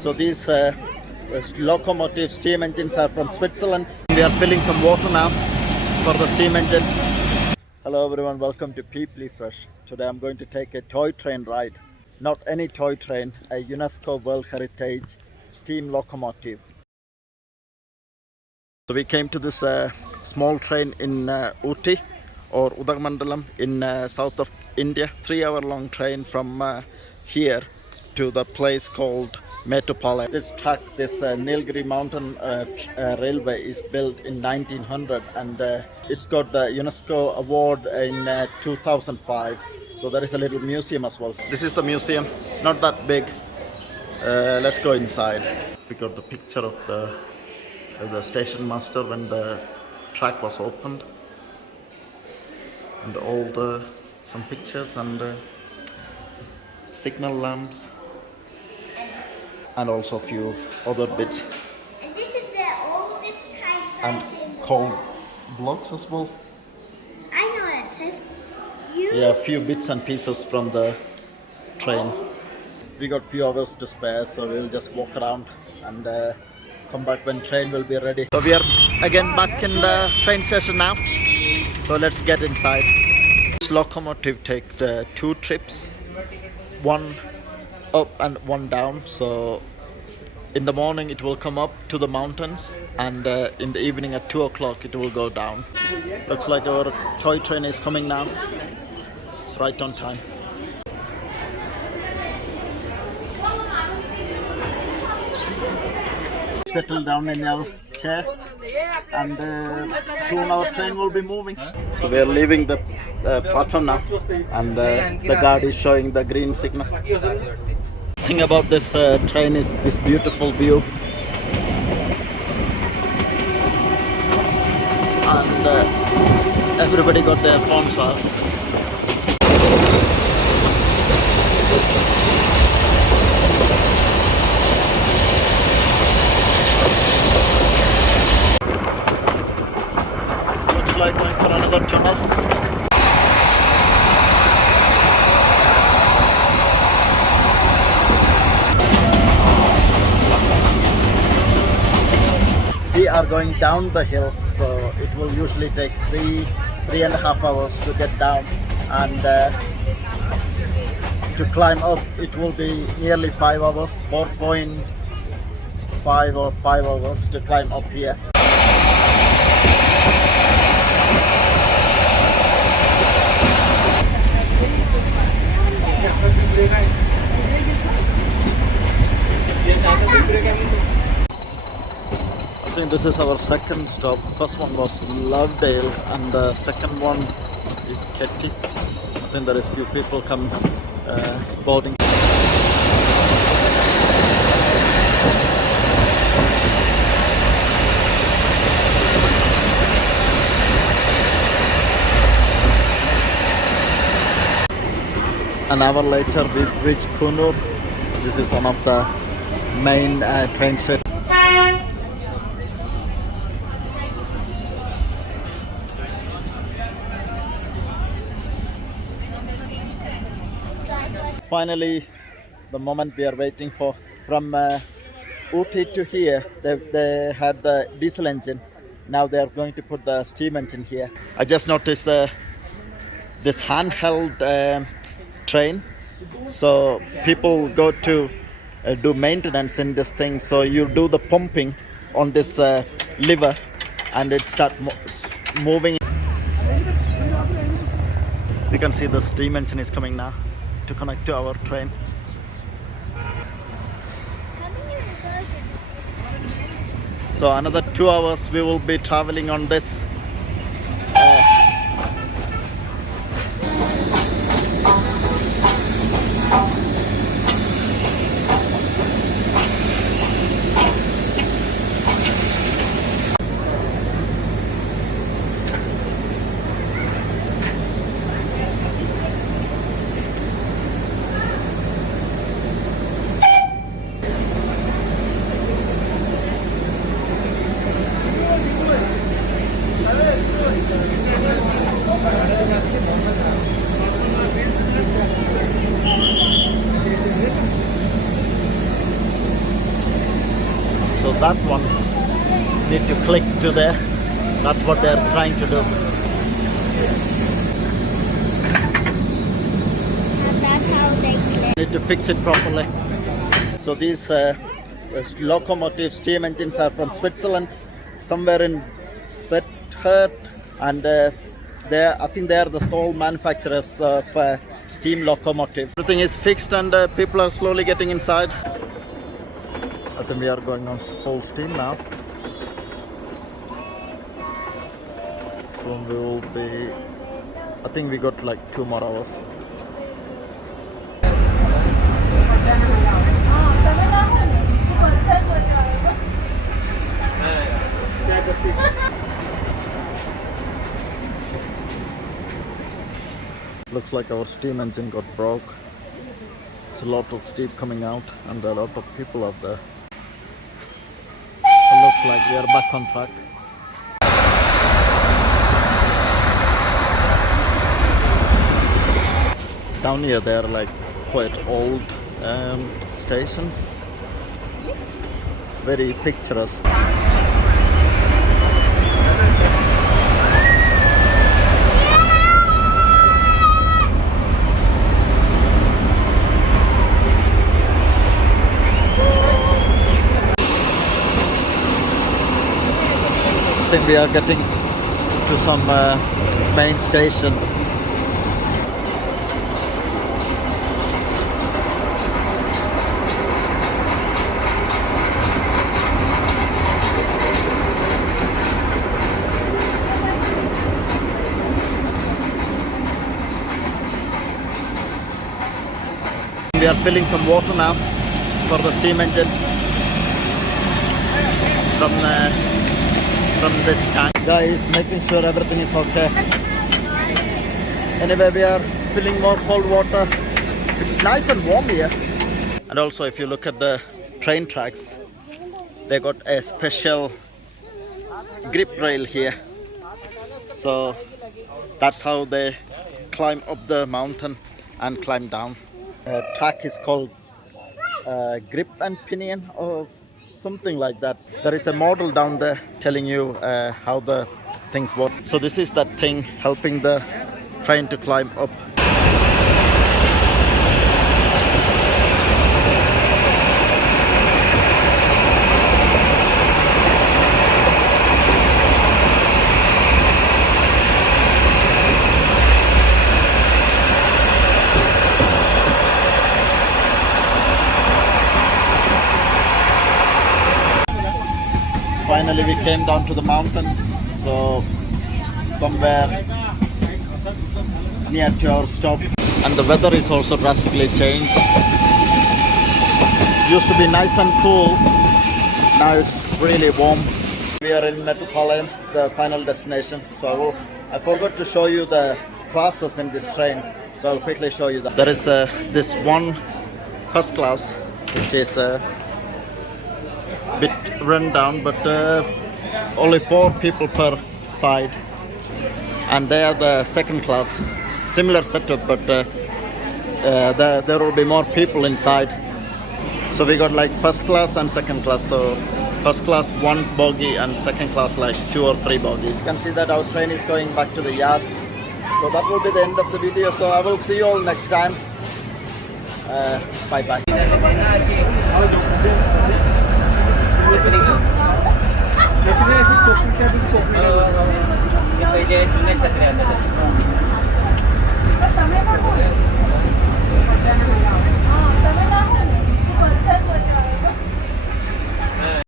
So these locomotive steam engines are from Switzerland. We are filling some water now for the steam engine. Hello everyone, welcome to People Fresh. Today I'm going to take a toy train ride. Not any toy train, a UNESCO World Heritage steam locomotive. So we came to this small train in Ooty or Udamandalam in south of India. 3-hour long train from here to the place called Metupalem. This track, this Nilgiri mountain railway is built in 1900 and it's got the UNESCO award in 2005. So there is a little museum as well. This is the museum, not that big. Let's go inside. We got the picture of the station master when the track was opened, and all some pictures and signal lamps, and also a few other bits. And this is the oldest time. And coal blocks as well. I know what it says. Yeah, a few bits and pieces from the train. We got few hours to spare, so we'll just walk around and come back when train will be ready. So we are again back in the train station now. So let's get inside. This locomotive takes 2 trips, one up and one down. So in the morning it will come up to the mountains, and in the evening at 2 o'clock it will go down. Looks like our toy train is coming now. It's right on time. Settle down in your chair, and soon our train will be moving. So we are leaving the platform now, and the guard is showing the green signal. The thing about this train is this beautiful view, and everybody got their phones out. Like going for another tunnel. We are going down the hill, so it will usually take 3.5 hours to get down, and to climb up it will be nearly 5 hours, 4.5 or 5 hours to climb up here. I think this is our second stop. First one was Lovedale, and the second one is Ketty. I think there is few people come boarding. An hour later we reached Kunur. This is one of the main train stations. Finally, the moment we are waiting for. From Ooty to here, they had the diesel engine. Now they are going to put the steam engine here. I just noticed this handheld train. So people go to do maintenance in this thing. So you do the pumping on this lever, and it starts moving. You can see the steam engine is coming now to connect to our train. So another 2 hours we will be traveling on this. that one. Need to click to there. That's what they're trying to do. And that's how they click. Need to fix it properly. So these locomotive steam engines are from Switzerland, somewhere in Spethert, and I think they are the sole manufacturers of steam locomotive. Everything is fixed and people are slowly getting inside. I think we are going on full steam now. Soon we will be, I think we got like 2 more hours. Looks like our steam engine got broke. There's a lot of steam coming out and a lot of people out there. It looks like we are back on track. Down here they are like quite old stations. Very picturesque. I think we are getting to some main station. We are filling some water now for the steam engine from this tank. Guys, making sure everything is okay. Anyway, we are filling more cold water. It's nice and warm here. And also, if you look at the train tracks, they got a special grip rail here. So that's how they climb up the mountain and climb down. Track is called grip and pinion or something like that. There is a model down there telling you how the things work. So this is that thing helping the train to climb up. Finally we came down to the mountains, so somewhere near to our stop, and the weather is also drastically changed. Used to be nice and cool, now it's really warm. We are in Metropolitan, the final destination, so I forgot to show you the classes in this train, so I'll quickly show you that. There is this one first class which is bit run down, but only 4 people per side, and they are the second class, similar setup, but there will be more people inside. So we got like first class and second class. So first class 1 bogie and second class like 2 or 3 bogies. You can see that our train is going back to the yard. So that will be the end of the video, so I will see you all next time. Bye bye. Kita